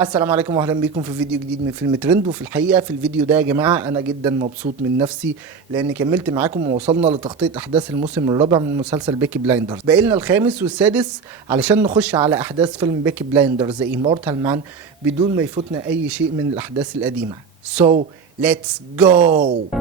السلام عليكم واهلا بيكم في فيديو جديد من فيلم ترند. وفي الحقيقه في الفيديو ده يا جماعه انا جدا مبسوط من نفسي لان كملت معاكم ووصلنا لتغطيه احداث الموسم الرابع من مسلسل بيكي بلايندرز. باقي لنا الخامس والسادس علشان نخش على احداث فيلم بيكي بلايندرز ذا ايمورتال مان بدون ما يفوتنا اي شيء من الاحداث القديمه. So let's go.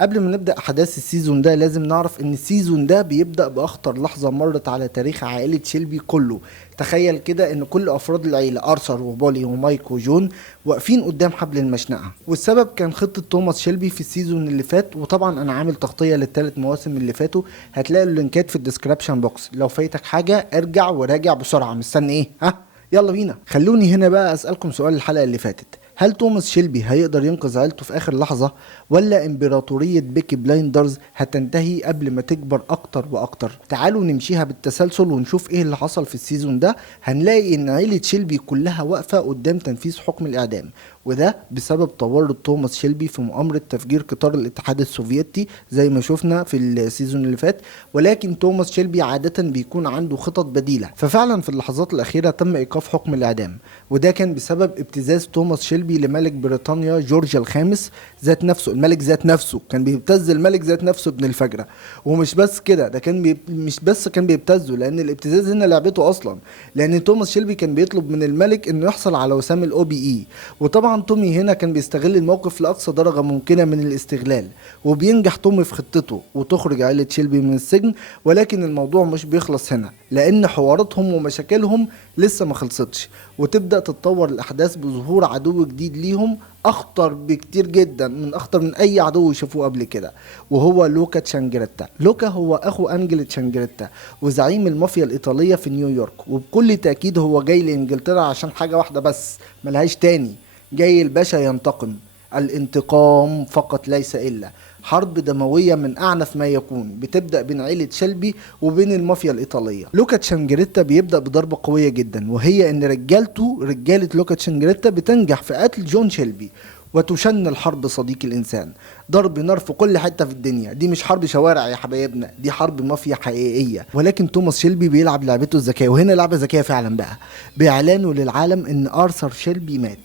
قبل ما نبدأ أحداث السيزون ده لازم نعرف إن السيزون ده بيبدأ بأخطر لحظة مرت على تاريخ عائلة شيلبي كله. تخيل كده إن كل أفراد العيلة أرثر وبولي ومايك وجون واقفين قدام حبل المشنقة، والسبب كان خطة توماس شيلبي في السيزون اللي فات. وطبعا أنا عامل تغطية للثلاث مواسم اللي فاتوا، هتلاقي اللينكات في الديسكريبشن بوكس. لو فايتك حاجة ارجع وراجع بسرعة. مستني إيه؟ ها؟ يلا بينا. خلوني هنا بقى أسألكم سؤال الحلقة اللي فاتت: هل توماس شيلبي هيقدر ينقذ عيلته في اخر لحظة، ولا امبراطورية بيكي بلايندرز هتنتهي قبل ما تكبر اكتر واكتر؟ تعالوا نمشيها بالتسلسل ونشوف ايه اللي حصل في السيزون ده. هنلاقي ان عيلة شيلبي كلها واقفة قدام تنفيذ حكم الاعدام، وده بسبب تورط توماس شيلبي في مؤامرة تفجير قطار الاتحاد السوفيتي زي ما شفنا في السيزون اللي فات. ولكن توماس شيلبي عادة بيكون عنده خطط بديلة، ففعلا في اللحظات الأخيرة تم إيقاف حكم الإعدام، وده كان بسبب ابتزاز توماس شيلبي لملك بريطانيا جورج الخامس ذات نفسه. الملك ذات نفسه كان بيبتز الملك ذات نفسه ابن الفجرة. ومش بس كده، ده كان مش بس كان بيبتزه، لأن الابتزاز هنا لعبته أصلا، لأن توماس شيلبي كان بيطلب من الملك إنه يحصل على وسام الأو بي إي. وطبعا تومي هنا كان بيستغل الموقف لأقصى درجة ممكنة من الاستغلال، وبينجح تومي في خطته وتخرج عائلة شيلبي من السجن. ولكن الموضوع مش بيخلص هنا، لأن حواراتهم ومشاكلهم لسه ما خلصتش، وتبدأ تتطور الأحداث بظهور عدو جديد ليهم أخطر بكتير جدا، من أخطر من أي عدو يشوفوه قبل كده، وهو لوكا تشانجريتا. لوكا هو أخو أنجل تشانجريتا وزعيم المافيا الإيطالية في نيويورك، وبكل تأكيد هو جاي لإنجلترا عشان حاجة واحدة بس، ملهاش تاني. جاي الباشا ينتقم. الانتقام فقط ليس إلا حرب دموية من أعنف ما يكون، بتبدأ بين عيلة شيلبي وبين المافيا الإيطالية. لوكا تشانجريتا بيبدأ بضربة قوية جدا، وهي إن رجالة لوكا تشانجريتا بتنجح في قتل جون شيلبي، وتشن الحرب صديقي الإنسان. ضرب نار في كل حتة في الدنيا. دي مش حرب شوارع يا حبايبنا، دي حرب مافيا حقيقية. ولكن توماس شيلبي بيلعب لعبته الذكية، وهنا لعبة ذكية فعلا بقى، بإعلانه للعالم إن آرثر شيلبي مات.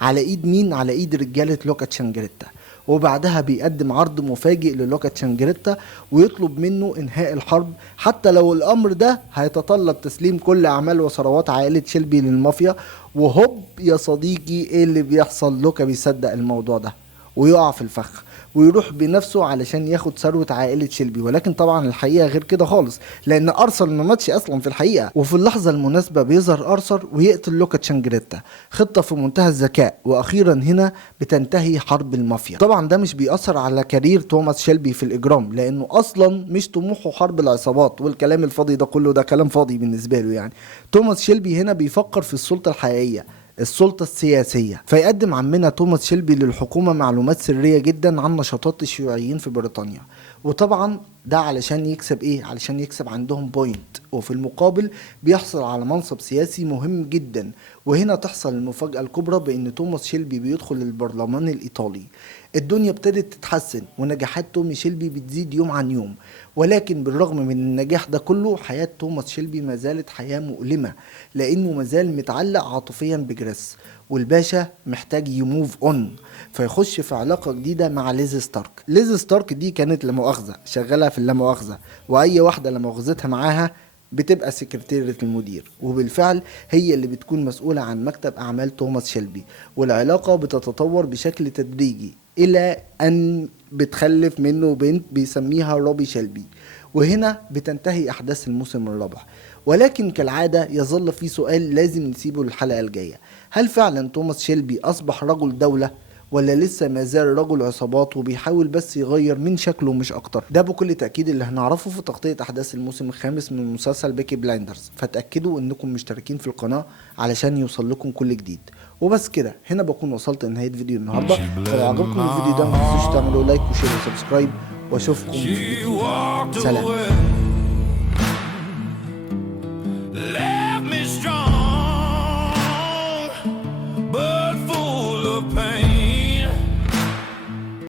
على ايد مين؟ على ايد رجالة لوكا تشانجريتا. وبعدها بيقدم عرض مفاجئ للوكا تشانجريتا ويطلب منه انهاء الحرب، حتى لو الامر ده هيتطلب تسليم كل اعمال وثروات عائلة شيلبي للمافيا. وهوب يا صديقي، ايه اللي بيحصل؟ لوكا بيصدق الموضوع ده ويقع في الفخ، ويروح بنفسه علشان ياخد ثروة عائلة شيلبي. ولكن طبعا الحقيقة غير كده خالص، لان ارثر ما ماتش اصلا في الحقيقة. وفي اللحظة المناسبة بيظهر ارثر ويقتل لوكا تشانجريتا. خطة في منتهى الذكاء، واخيرا هنا بتنتهي حرب المافيا. طبعا ده مش بيأثر على كارير توماس شيلبي في الاجرام، لانه اصلا مش طموحه حرب العصابات والكلام الفاضي ده كله، ده كلام فاضي بالنسبة له يعني. توماس شيلبي هنا بيفكر في السلطة الحقيقية، السلطة السياسية. فيقدم عمنا توماس شيلبي للحكومة معلومات سرية جدا عن نشاطات الشيوعيين في بريطانيا، وطبعا ده علشان يكسب ايه؟ علشان يكسب عندهم بوينت، وفي المقابل بيحصل على منصب سياسي مهم جدا. وهنا تحصل المفاجأة الكبرى بان توماس شيلبي بيدخل البرلمان الايطالي. الدنيا ابتدت تتحسن، ونجاحات تومي شيلبي بتزيد يوم عن يوم. ولكن بالرغم من النجاح ده كله، حياة توماس شيلبي ما زالت حياة مؤلمة، لانه ما زال متعلق عاطفيا بجريس، والباشا محتاج يموف اون. فيخش في علاقة جديدة مع ليز ستارك. ليز ستارك دي كانت لا مؤاخذة شغالة في اللا مؤاخذة، واي واحدة لا مؤاخذتها معاها بتبقى سكرتيرة المدير، وبالفعل هي اللي بتكون مسؤولة عن مكتب أعمال توماس شيلبي. والعلاقة بتتطور بشكل تدريجي إلى أن بتخلف منه بنت بيسميها روبي شيلبي. وهنا بتنتهي أحداث الموسم الرابع. ولكن كالعادة يظل في سؤال لازم نسيبه للحلقة الجاية: هل فعلا توماس شيلبي أصبح رجل دولة، ولا لسه ما زال رجل عصابات وبيحاول بس يغير من شكله مش اكتر؟ ده بكل تاكيد اللي هنعرفه في تغطيه احداث الموسم الخامس من مسلسل بيكي بلايندرز. فتاكدوا انكم مشتركين في القناه علشان يوصل لكم كل جديد. وبس كده، هنا بكون وصلت لنهايه فيديو النهارده. لو عجبكم الفيديو ده ما تنسوش تعملوا لايك وشير وسبسكرايب، واشوفكم في فيديو. سلام.